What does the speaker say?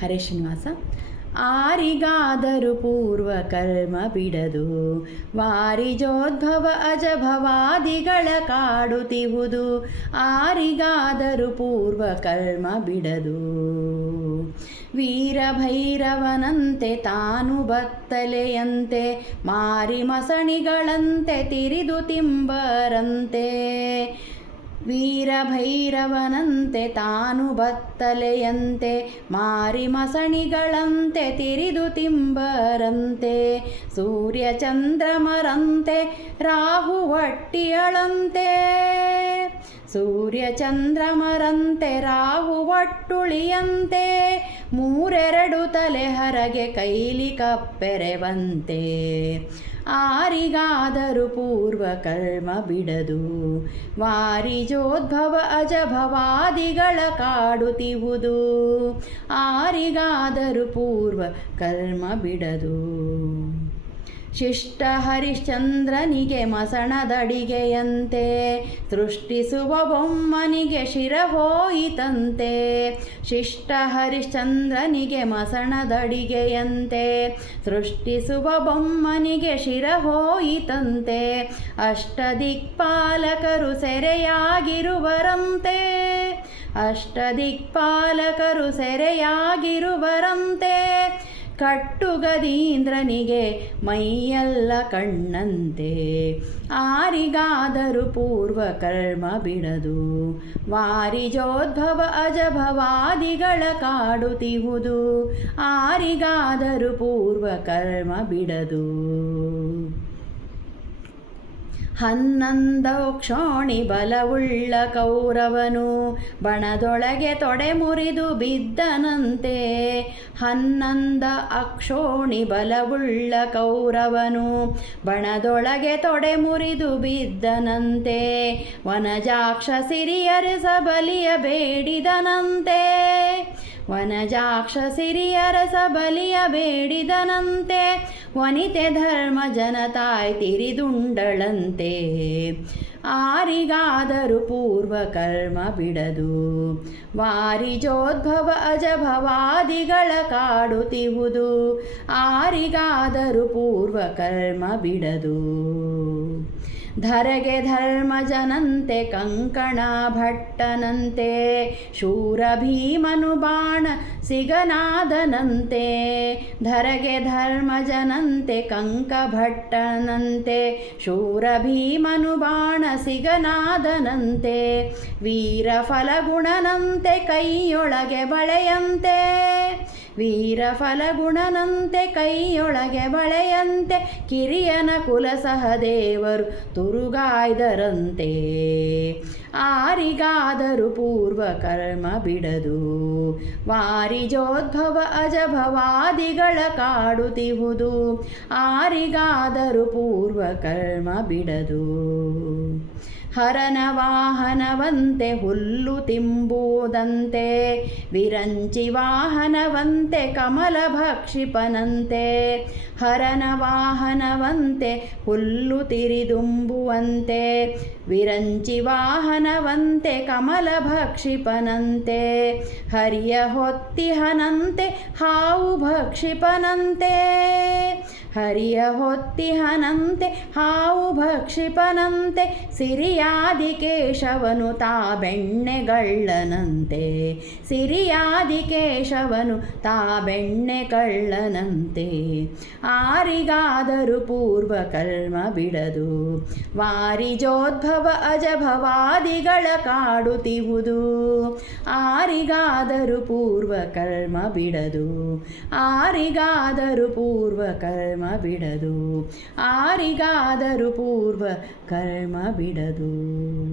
ಹರೇ ಶ್ರೀನಿವಾಸ. ಆರಿಗಾದರೂ ಪೂರ್ವ ಕರ್ಮ ಬಿಡದು, ವಾರಿಜೋದ್ಭವ ಅಜಭವಾದಿಗಳ ಕಾಡುತ್ತಿಹುದು. ಆರಿಗಾದರೂ ಪೂರ್ವ ಕರ್ಮ ಬಿಡದು, ವೀರಭೈರವನಂತೆ ತಾನು ಬತ್ತಲೆಯಂತೆ, ಮಾರಿ ಮಸಣಿಗಳಂತೆ ತಿರಿದು ತಿಂಬರಂತೆ. ವೀರಭೈರವನಂತೆ ತಾನು ಬತ್ತಲೆಯಂತೆ, ಮಾರಿ ಮಸಣಿಗಳಂತೆ ತಿರಿದು ತಿಂಬರಂತೆ. ಸೂರ್ಯಚಂದ್ರಮರಂತೆ ರಾಹು ಒಟ್ಟಿಯಳಂತೆ, ಸೂರ್ಯಚಂದ್ರಮರಂತೆ ರಾಹು ಒಟ್ಟುಳಿಯಂತೆ. ಮೂರೆರಡು ತಲೆ ಹರಗೆ ಕೈಲಿ ಕಪ್ಪೆರೆವಂತೆ. ಆರಿಗಾದರೂ ಪೂರ್ವ ಕರ್ಮ ಬಿಡದು, ವಾರಿಜೋದ್ಭವ ಅಜಭವಾದಿಗಳ ಕಾಡುತ್ತಿಹುದು. ಆರಿಗಾದರೂ ಪೂರ್ವ ಕರ್ಮ ಬಿಡದು. ಶಿಷ್ಟ ಹರಿಶ್ಚಂದ್ರನಿಗೆ ಮಸಣದಡಿಗೆಯಂತೆ, ಸೃಷ್ಟಿಸುವ ಬೊಮ್ಮನಿಗೆ ಶಿರ ಹೋಯಿತಂತೆ. ಶಿಷ್ಟ ಹರಿಶ್ಚಂದ್ರನಿಗೆ ಮಸಣದಡಿಗೆಯಂತೆ, ಸೃಷ್ಟಿಸುವ ಬೊಮ್ಮನಿಗೆ ಶಿರ ಹೋಯಿತಂತೆ. ಅಷ್ಟದಿಕ್ಪಾಲಕರು ಸೆರೆಯಾಗಿರುವರಂತೆ, ಅಷ್ಟದಿಕ್ಪಾಲಕರು ಸೆರೆಯಾಗಿರುವರಂತೆ. ಕಟ್ಟುಗದೀಂದ್ರನಿಗೆ ಮೈಯೆಲ್ಲ ಕಣ್ಣಂತೆ. ಆರಿಗಾದರೂ ಪೂರ್ವ ಕರ್ಮ ಬಿಡದು, ವಾರಿಜೋದ್ಭವ ಅಜಭವಾದಿಗಳ ಕಾಡುತ್ತಿಹುದು. ಆರಿಗಾದರೂ ಪೂರ್ವ ಕರ್ಮ ಬಿಡದು. ಹನ್ನೊಂದೋಕ್ಷೋಣಿ ಬಲವುಳ್ಳ ಕೌರವನು, ಬಣದೊಳಗೆ ತೊಡೆ ಮುರಿದು ಬಿದ್ದನಂತೆ. ಹನ್ನೊಂದ ಅಕ್ಷೋಣಿ ಬಲವುಳ್ಳ ಕೌರವನು, ಬಣದೊಳಗೆ ತೊಡೆ ಮುರಿದು ಬಿದ್ದನಂತೆ. ವನಜಾಕ್ಷ ಸಿರಿಯರಸ ಬಲಿಯ ಬೇಡಿದನಂತೆ, ವನಜಾಕ್ಷ ಸಿರಿಯರಸ ಬಲಿಯ ಬೇಡಿದನಂತೆ. ವನಿತೆ ಧರ್ಮ ಜನತಾಯ್ ತಿರಿದುಂಡಳಂತೆ. ಆರಿಗಾದರೂ ಪೂರ್ವ ಕರ್ಮ ಬಿಡದು, ವಾರಿಜೋದ್ಭವ ಅಜಭವಾದಿಗಳ ಕಾಡುತ್ತಿಹುದು. ಆರಿಗಾದರೂ ಪೂರ್ವ ಕರ್ಮ ಬಿಡದು. ಧರೆಗೆ ಧರ್ಮಜನಂತೆ ಕಂಕಣ ಭಟ್ಟನಂತೆ, ಶೂರ ಭೀಮನು ಬಾಣ ಸಿಗನಾದನಂತೆ. ಧರೆಗೆ ಧರ್ಮಜನಂತೆ ಕಂಕ ಭಟ್ಟನಂತೆ, ಶೂರ ಭೀಮನು ಬಾಣ ಸಿಗನಾದನಂತೆ. ವೀರ ಫಲಗುಣನಂತೆ ಕೈಯೊಳಗೆ ಬಳೆಯಂತೆ, ವೀರ ಫಲಗುಣನಂತೆ ಕೈಯೊಳಗೆ ಬಳೆಯಂತೆ. ಕಿರಿಯನ ಕುಲ ಸಹದೇವರು ತುರುಗಾಯ್ದರಂತೆ. ಆರಿಗಾದರೂ ಪೂರ್ವ ಕರ್ಮ ಬಿಡದು, ವಾರಿಜೋದ್ಭವ ಅಜಭವಾದಿಗಳ ಕಾಡುತ್ತಿಹುದು. ಆರಿಗಾದರೂ ಪೂರ್ವ ಕರ್ಮ ಬಿಡದು. ಹರನ ವಾಹನವಂತೆ ಹುಲ್ಲು ತಿಂಬುವುದಂತೆ, ವಿರಂಚಿ ವಾಹನವಂತೆ ಕಮಲ ಭಕ್ಷಿಪನಂತೆ. ಹರನ ವಾಹನವಂತೆ ಹುಲ್ಲು ತಿರಿದುಂಬುವಂತೆ, ವಿರಂಚಿ ವಾಹನವಂತೆ ಕಮಲ ಭಕ್ಷಿಪನಂತೆ. ಹರಿಯ ಹೊತ್ತಿಹನಂತೆ ಹಾವು ಭಕ್ಷಿಪನಂತೆ, ಹರಿಯ ಹೊತ್ತಿಹನಂತೆ ಹಾವು ಭಕ್ಷಿಪನಂತೆ. ಸಿರಿಯಾದಿ ಕೇಶವನು ತಾ ಬೆಣ್ಣೆಗಳ್ಳನಂತೆ, ಸಿರಿಯಾದಿ ಕೇಶವನು ತಾ ಬೆಣ್ಣೆಗಳ್ಳನಂತೆ. ಆರಿಗಾದರೂ ಪೂರ್ವ ಕರ್ಮ ಬಿಡದು, ವಾರಿಜೋದ್ಭವ ಅಜಭವಾದಿಗಳ ಕಾಡುತ್ತಿಹುದು. ಆರಿಗಾದರೂ ಪೂರ್ವ ಕರ್ಮ ಬಿಡದು, ಆರಿಗಾದರೂ ಪೂರ್ವ ಕರ್ಮ ಬಿಡದು. ಆರಿಗಾದರೂ ಪೂರ್ವ ಕರ್ಮ ಬಿಡದು.